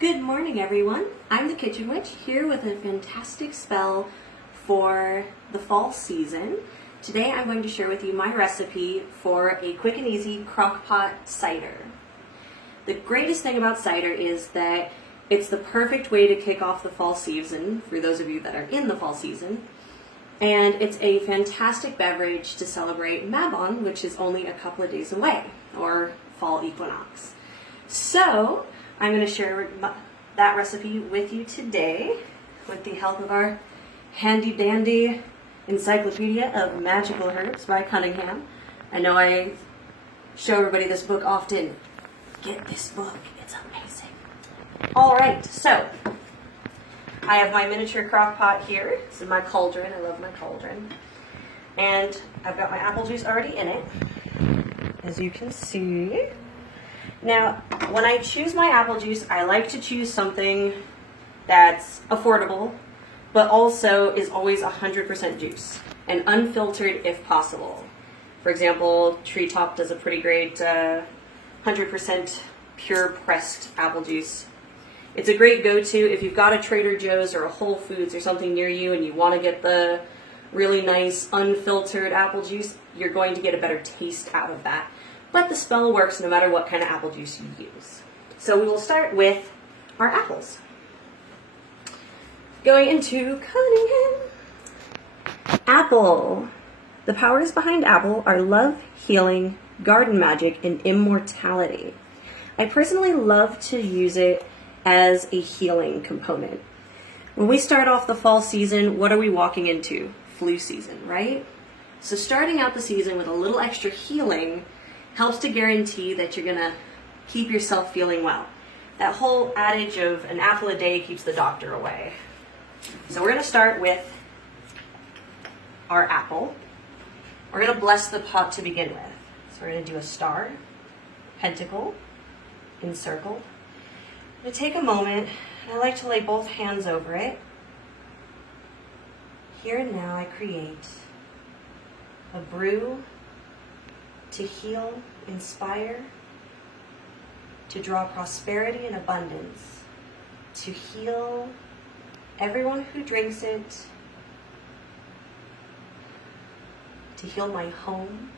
Good morning, everyone. I'm the Kitchen Witch here with a fantastic spell for the fall season. Today I'm going to share with you my recipe for a quick and easy crock pot cider. The greatest thing about cider is that it's the perfect way to kick off the fall season for those of you that are in the fall season. And it's a fantastic beverage to celebrate Mabon, which is only a couple of days away, or fall equinox. So I'm going to share that recipe with you today with the help of our handy dandy encyclopedia of magical herbs by Cunningham. I know I show everybody this book often. Get this book, it's amazing. All right, so I have my miniature crock pot here. This is my cauldron. I love my cauldron. And I've got my apple juice already in it, as you can see. Now, when I choose my apple juice, I like to choose something that's affordable, but also is always 100% juice and unfiltered if possible. For example, Treetop does a pretty great 100% pure pressed apple juice. It's a great go-to if you've got a Trader Joe's or a Whole Foods or something near you and you want to get the really nice unfiltered apple juice. You're going to get a better taste out of that. But the spell works no matter what kind of apple juice you use. So we will start with our apples. Going into Cunningham. Apple. The powers behind apple are love, healing, garden magic, and immortality. I personally love to use it as a healing component. When we start off the fall season, what are we walking into? Flu season, right? So starting out the season with a little extra healing helps to guarantee that you're gonna keep yourself feeling well. That whole adage of an apple a day keeps the doctor away. So we're gonna start with our apple. We're gonna bless the pot to begin with. So we're gonna do a star, pentacle, encircled. I'm gonna take a moment, and I like to lay both hands over it. Here and now I create a brew to heal, inspire, to draw prosperity and abundance, to heal everyone who drinks it, to heal my home,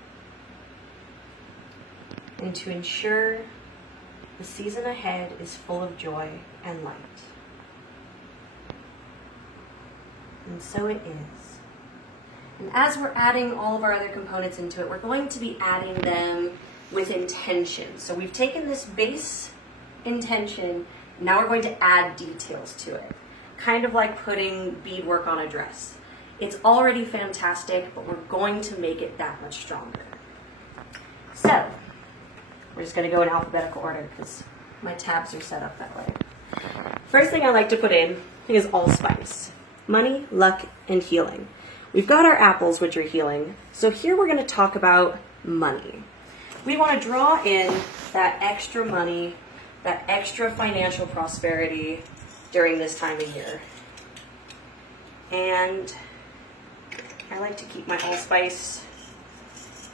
and to ensure the season ahead is full of joy and light. And so it is. And as we're adding all of our other components into it, we're going to be adding them with intention. So we've taken this base intention, now we're going to add details to it. Kind of like putting beadwork on a dress. It's already fantastic, but we're going to make it that much stronger. So, we're just going to go in alphabetical order because my tabs are set up that way. First thing I like to put in is allspice. Money, luck, and healing. We've got our apples, which are healing. So here we're going to talk about money. We want to draw in that extra money, that extra financial prosperity during this time of year. And I like to keep my allspice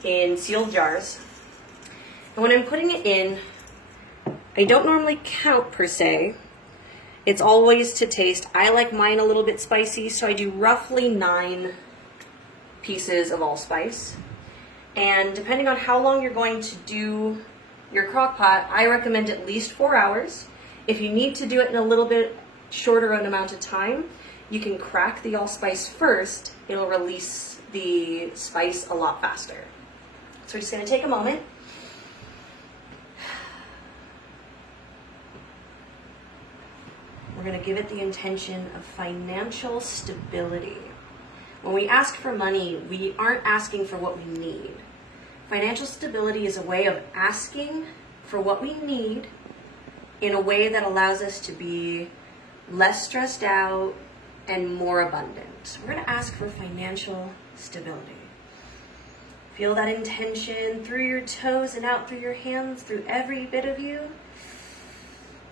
in sealed jars. And when I'm putting it in, I don't normally count per se. It's always to taste. I like mine a little bit spicy, so I do roughly 9 pieces of allspice. And depending on how long you're going to do your crock pot, I recommend at least 4 hours. If you need to do it in a little bit shorter an amount of time, you can crack the allspice first. It'll release the spice a lot faster. So we're just going to take a moment. We're going to give it the intention of financial stability. When we ask for money, we aren't asking for what we need. Financial stability is a way of asking for what we need in a way that allows us to be less stressed out and more abundant. We're going to ask for financial stability. Feel that intention through your toes and out through your hands, through every bit of you.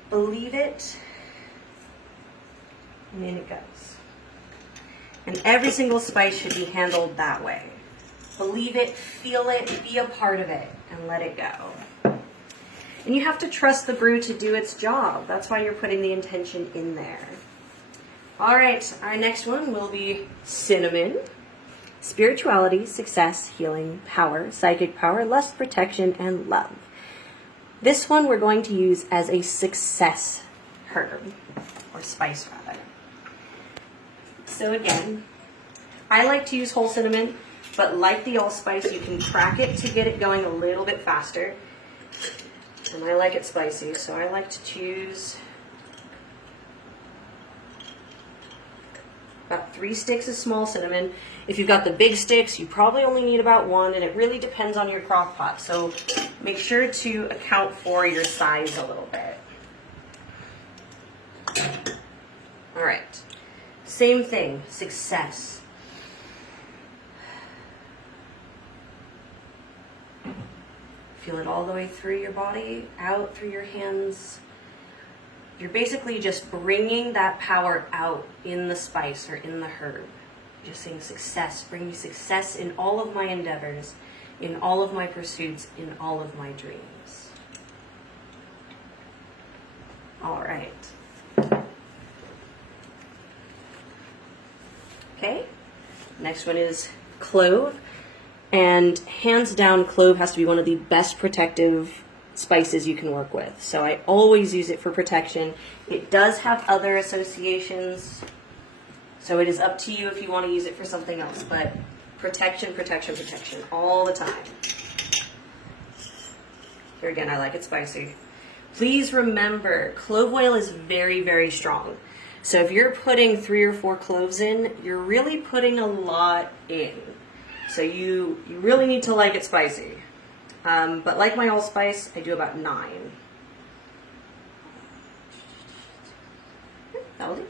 Believe it. And in it goes. And every single spice should be handled that way. Believe it, feel it, be a part of it, and let it go. And you have to trust the brew to do its job. That's why you're putting the intention in there. All right, our next one will be cinnamon. Spirituality, success, healing, power, psychic power, lust, protection, and love. This one we're going to use as a success herb, or spice rather. So again, I like to use whole cinnamon, but like the allspice, you can crack it to get it going a little bit faster. And I like it spicy, so I like to choose about 3 sticks of small cinnamon. If you've got the big sticks, you probably only need about 1, and it really depends on your crock pot. So make sure to account for your size a little bit. All right, same thing, success. Feel it all the way through your body, out through your hands. You're basically just bringing that power out in the spice or in the herb. Just saying success, bring me success in all of my endeavors, in all of my pursuits, in all of my dreams. All right. Okay, next one is clove. And hands down, clove has to be one of the best protective spices you can work with. So I always use it for protection. It does have other associations, so it is up to you if you want to use it for something else, but protection, protection, protection all the time. Here again, I like it spicy. Please remember, clove oil is very, very strong. So if you're putting 3 or 4 cloves in, you're really putting a lot in. So you really need to like it spicy. But like my allspice, I do about 9. That'll do.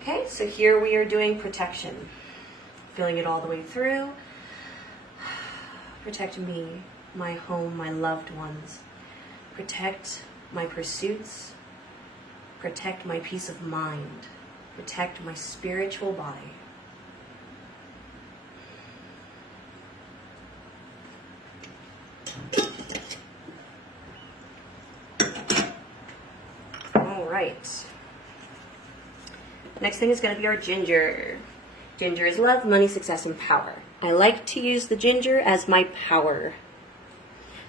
Okay, so here we are doing protection. Feeling it all the way through. Protect me, my home, my loved ones. Protect my pursuits. Protect my peace of mind. Protect my spiritual body. All right. Next thing is going to be our ginger. Ginger is love, money, success, and power. I like to use the ginger as my power.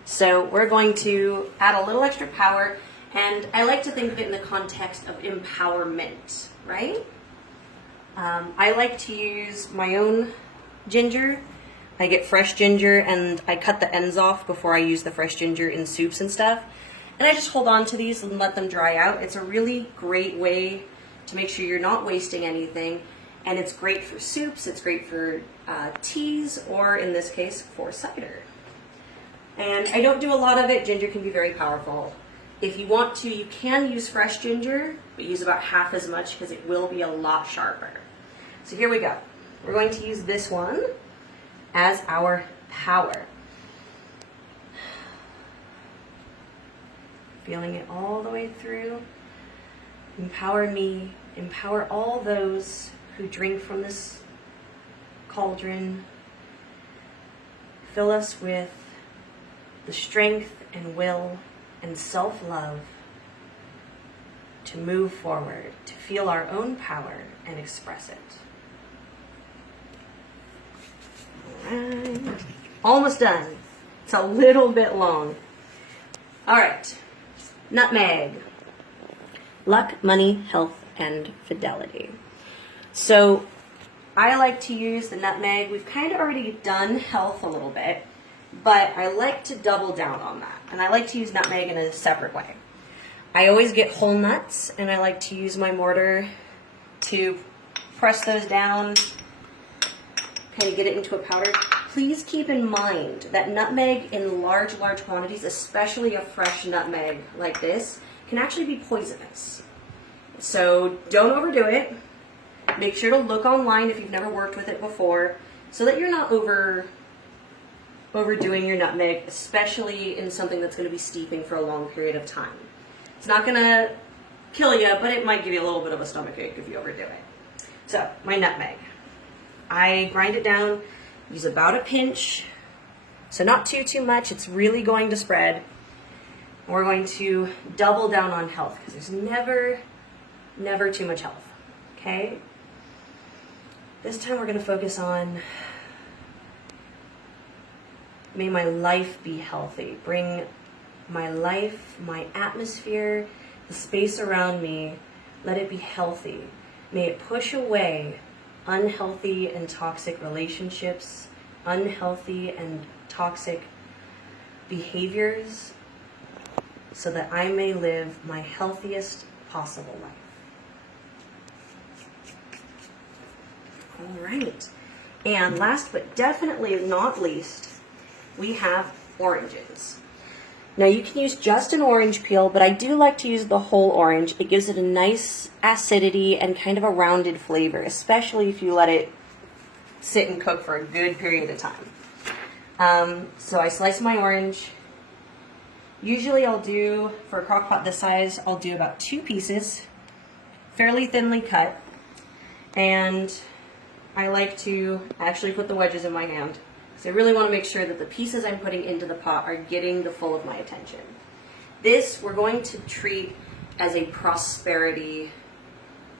So we're going to add a little extra power, and I like to think of it in the context of empowerment, right? I like to use my own ginger. I get fresh ginger and I cut the ends off before I use the fresh ginger in soups and stuff. And I just hold on to these and let them dry out. It's a really great way to make sure you're not wasting anything. And it's great for soups, it's great for teas, or in this case, for cider. And I don't do a lot of it. Ginger can be very powerful. If you want to, you can use fresh ginger, but use about half as much because it will be a lot sharper. So here we go. We're going to use this one as our power. Feeling it all the way through. Empower me, empower all those who drink from this cauldron. Fill us with the strength and will and self-love to move forward, to feel our own power and express it. Alright, almost done. It's a little bit long. Alright, nutmeg. Luck, money, health, and fidelity. So I like to use the nutmeg. We've kind of already done health a little bit, but I like to double down on that. And I like to use nutmeg in a separate way. I always get whole nuts, and I like to use my mortar to press those down, kind of get it into a powder. Please keep in mind that nutmeg in large quantities, especially a fresh nutmeg like this, can actually be poisonous. So don't overdo it. Make sure to look online if you've never worked with it before, so that you're not overdoing your nutmeg, especially in something that's going to be steeping for a long period of time. It's not going to kill you, but it might give you a little bit of a stomachache if you overdo it. So, my nutmeg. I grind it down, use about a pinch, so not too much, it's really going to spread. We're going to double down on health because there's never too much health. Okay? This time we're going to focus on, may my life be healthy. Bring my life, my atmosphere, the space around me, let it be healthy. May it push away unhealthy and toxic relationships, unhealthy and toxic behaviors, so that I may live my healthiest possible life. All right. And last but definitely not least, we have oranges. Now you can use just an orange peel, but I do like to use the whole orange. It gives it a nice acidity and kind of a rounded flavor, especially if you let it sit and cook for a good period of time. So I slice my orange. Usually I'll do, for a crock pot this size, I'll do about 2 pieces, fairly thinly cut. And I like to actually put the wedges in my hand, because I really want to make sure that the pieces I'm putting into the pot are getting the full of my attention. This we're going to treat as a prosperity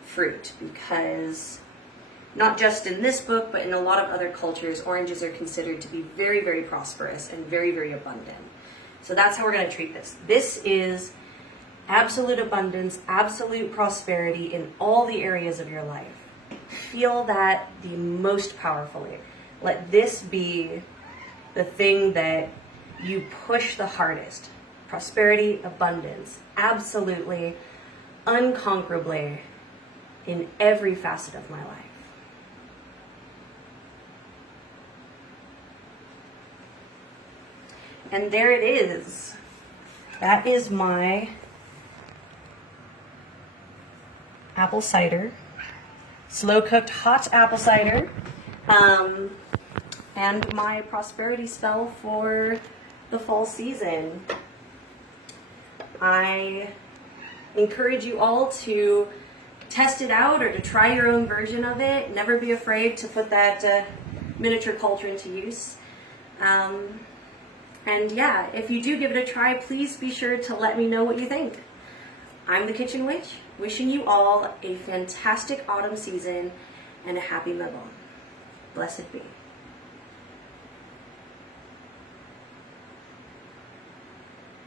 fruit, because not just in this book, but in a lot of other cultures, oranges are considered to be very prosperous and very abundant. So that's how we're going to treat this. This is absolute abundance, absolute prosperity in all the areas of your life. Feel that the most powerfully. Let this be the thing that you push the hardest. Prosperity, abundance, absolutely, unconquerably in every facet of my life. And there it is. That is my apple cider, slow cooked hot apple cider, and my prosperity spell for the fall season. I encourage you all to test it out or to try your own version of it. Never be afraid to put that miniature cauldron to use. And yeah, if you do give it a try, please be sure to let me know what you think. I'm the Kitchen Witch, wishing you all a fantastic autumn season and a happy Mabon. Blessed be.